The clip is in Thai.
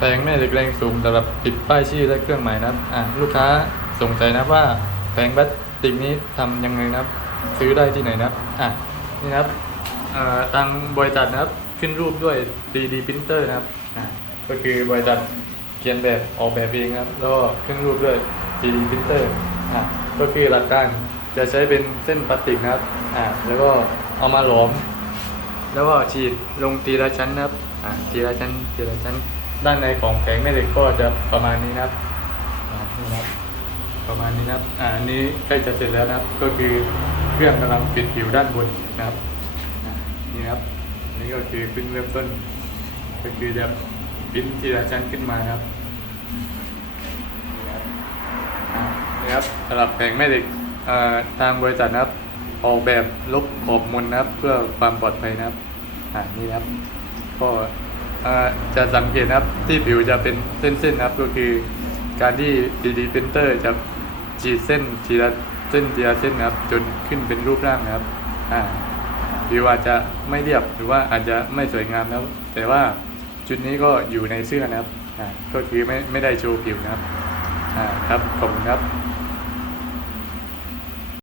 แปลงแม่เหล็กแรงสูงสำหรับติดป้ายชื่อและเครื่องหมายนะครับอ่าลูกค้าสงสัยนะว่าแปลงพลาสติกนี้ทำยังไงนะครับ ซื้อได้ที่ไหนนะครับอะนี่นะครับทางบริษัทนะครับ ขึ้นรูปด้วย 3D printer นะครับอ่าก็คือบริษัทเขียนแบบออกแบบเองครับ แล้วก็ขึ้นรูปด้วย 3D printer อ่าก็คือหลักการจะใช้เป็นเส้นพลาสติกนะครับอ่าแล้วก็เอามาหลอม แล้วก็ฉีดลงทีละชั้นนะครับอ่าทีละชั้นทีละชั้น ด้านในของแผงแม่เหล็กก็จะประมาณนี้นะครับนี่ครับ ประมาณนี้นะครับอ่าอันนี้ใกล้จะเสร็จแล้วนะครับ ก็คือเครื่องกำลังปิดผิวด้านบนนะครับนี่นะครับนี่ก็คือเพิ่งเริ่มต้น ก็คือจะปิ้นทีละชั้นขึ้นมานะครับนี่ครับสำหรับแผงแม่เหล็กทางบริษัทนะครับออกแบบลบขอบมนนะครับ เพื่อความปลอดภัยนะครับอ่านี่นะครับ ก็ จะสังเกตนะครับที่ผิวจะเป็นเส้นๆนะครับ ก็คือการที่ 3D printer จะฉีดเส้นทีละเส้นทีละเส้นนะครับ จนขึ้นเป็นรูปร่างนะครับผิวอาจจะไม่เรียบหรือว่าอาจจะไม่สวยงามนะครับ แต่ว่าจุดนี้ก็อยู่ในเสื้อนะครับก็คือไม่ไม่ได้โชว์ผิวนะครับครับขอบคุณครับ